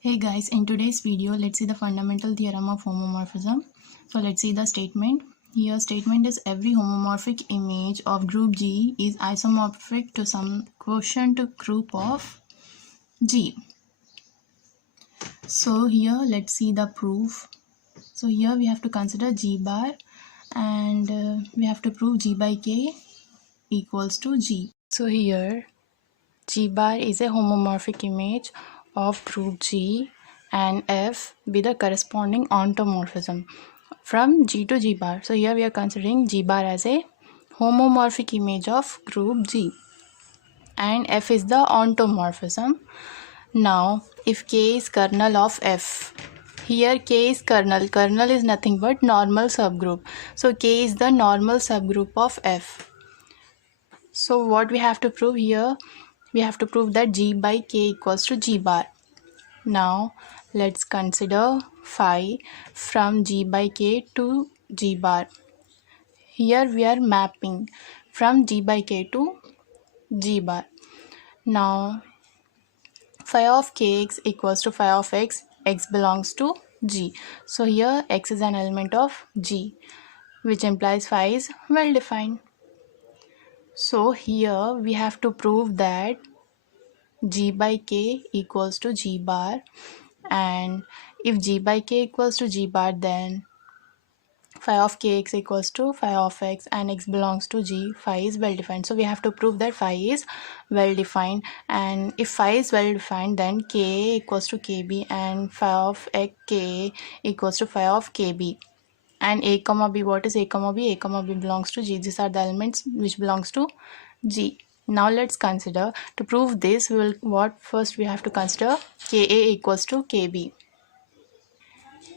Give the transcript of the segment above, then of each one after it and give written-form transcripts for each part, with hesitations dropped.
Hey guys, in today's video, let's see the fundamental theorem of homomorphism. So let's see the statement. Here statement is every homomorphic image of group G is isomorphic to some quotient group of G. So here let's see the proof. So here we have to consider G bar and we have to prove G by K equals to G. So here G bar is a homomorphic image of group G and F be the corresponding ontomorphism from G to G bar. So here we are considering G bar as a homomorphic image of group G and F is the ontomorphism. Now if K is kernel of F, here K is kernel is nothing but normal subgroup. So K is the normal subgroup of F. So what we have to prove here? We have to prove that G by K equals to G bar. Now let's consider phi from G by K to G bar. Here we are mapping from G by K to G bar. Now phi of Kx equals to phi of x, x belongs to G. So here x is an element of G, which implies phi is well defined. So here we have to prove that G by K equals to G bar, and if G by K equals to G bar, then phi of Kx equals to phi of x and x belongs to G, phi is well defined. So we have to prove that phi is well defined, and if phi is well defined, then K equals to Kb and phi of x K equals to phi of Kb. And a comma b, what is a comma b? A comma b belongs to G. These are the elements which belongs to G. Now let's consider, to prove this, first we have to consider Ka equals to Kb.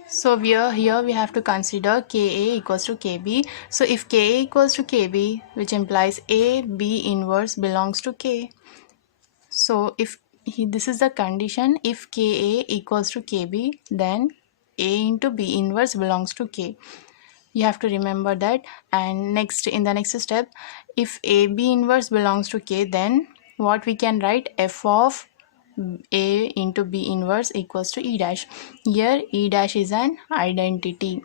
So here we have to consider Ka equals to Kb. So if Ka equals to Kb, which implies A B inverse belongs to K. So if this is the condition, if Ka equals to Kb, then A into B inverse belongs to K. You have to remember that. And next, in the next step, if AB inverse belongs to K, then what we can write? F of A into B inverse equals to E dash. Here E dash is an identity.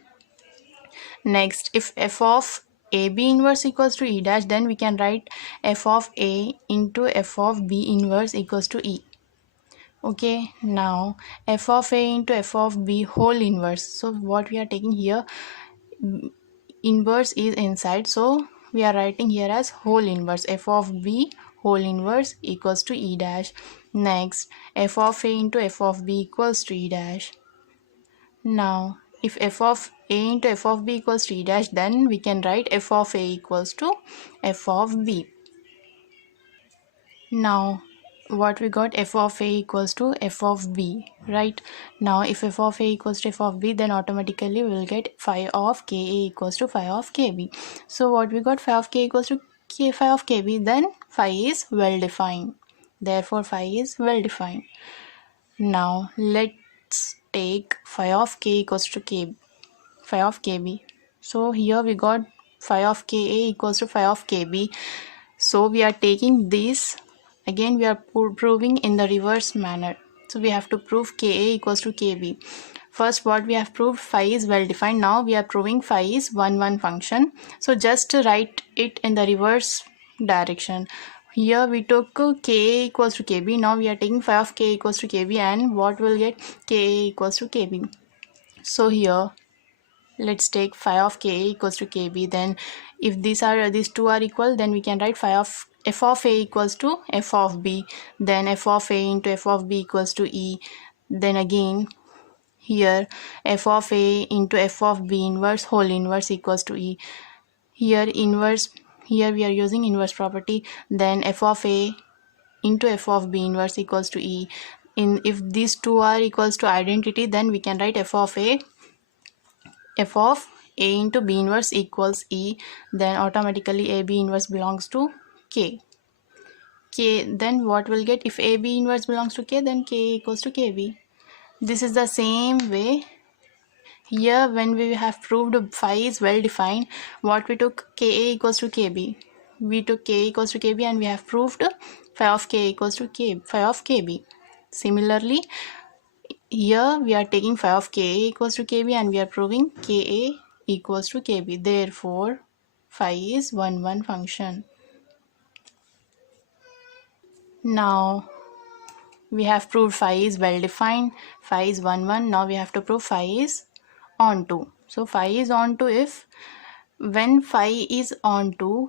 Next, if F of AB inverse equals to E dash, then we can write F of A into F of B inverse equals to E. Okay, now F of A into F of B whole inverse. So what we are taking here, inverse is inside, so we are writing here as whole inverse. F of B whole inverse equals to E dash. Next, F of A into F of B equals to E dash. Now if F of A into F of B equals to E dash, then we can write F of A equals to F of B. Now what we got? F of A equals to F of B, right? Now if F of A equals to F of B, then automatically we will get phi of Ka equals to phi of Kb. So what we got? Phi of K equals to phi of Kb, then phi is well defined. Therefore phi is well defined. Now let's take phi of K equals to phi of Kb. So here we got phi of Ka equals to phi of Kb. So we are taking this. Again we are proving in the reverse manner. So we have to prove Ka equals to Kb. First what we have proved, phi is well defined. Now we are proving phi is 1 function. So just to write it in the reverse direction. Here we took Ka equals to Kb. Now we are taking phi of K equals to Kb, and what will get? Ka equals to Kb. So here let's take phi of Ka equals to Kb. Then if these two are equal, then we can write phi of F of A equals to F of B. Then F of A into F of B equals to E. Then again here F of A into F of B inverse whole inverse equals to E. Here we are using inverse property. Then F of A into F of B inverse equals to E. If these two are equals to identity, then we can write F of A into B inverse equals E. Then automatically AB inverse belongs to K. Then what will get? If AB inverse belongs to K, then K equals to Kb. This is the same way. Here when we have proved phi is well defined, what we took? Ka equals to Kb. We took K equals to Kb and we have proved phi of K equals to phi of Kb. Similarly, here we are taking phi of Ka equals to Kb and we are proving Ka equals to Kb. Therefore, phi is 1, 1 function. Now, we have proved phi is well defined, phi is 1, 1. Now we have to prove phi is onto. So phi is onto if when phi is onto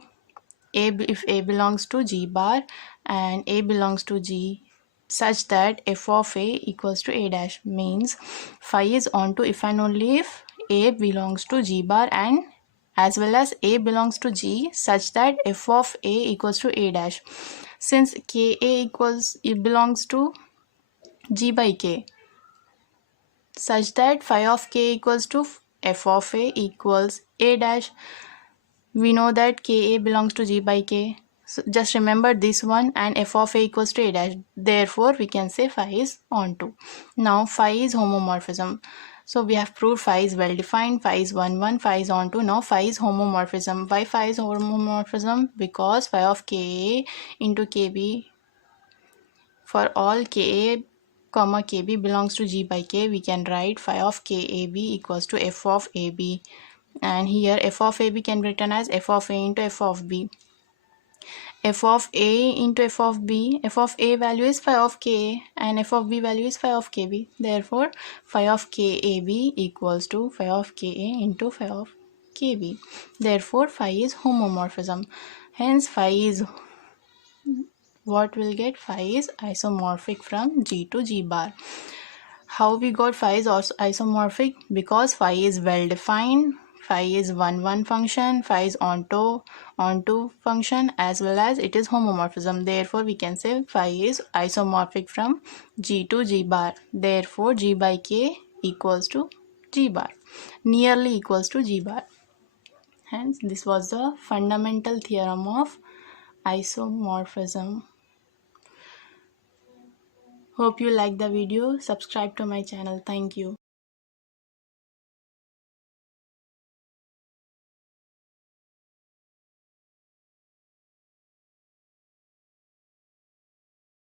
if A belongs to G bar and A belongs to G such that f of A equals to A dash, means phi is onto if and only if A belongs to G bar and as well as A belongs to G such that f of A equals to A dash. Since it belongs to G by K such that phi of K equals to f of A equals A dash, we know that Ka belongs to G by K. So just remember this one, and f of A equals to A dash. Therefore, we can say phi is onto. Now, phi is homomorphism. So we have proved phi is well defined, phi is 1, 1, phi is onto. Now phi is homomorphism. Why phi is homomorphism? Because phi of Ka into Kb, for all Ka comma Kb belongs to G by K, we can write phi of Kab equals to f of Ab. And here f of AB can be written as f of A into f of B. F of A into f of B, f of A value is phi of Ka and f of B value is phi of Kb. Therefore, phi of Kab equals to phi of Ka into phi of Kb. Therefore, phi is homomorphism. Hence, phi is what we'll get? Phi is isomorphic from G to G bar. How we got phi is also isomorphic? Because phi is well defined, phi is 1, 1 function, phi is onto function, as well as it is homomorphism. Therefore, we can say phi is isomorphic from G to G bar. Therefore, G by K equals to G bar, nearly equals to G bar. Hence, this was the fundamental theorem of isomorphism. Hope you like the video. Subscribe to my channel. Thank you.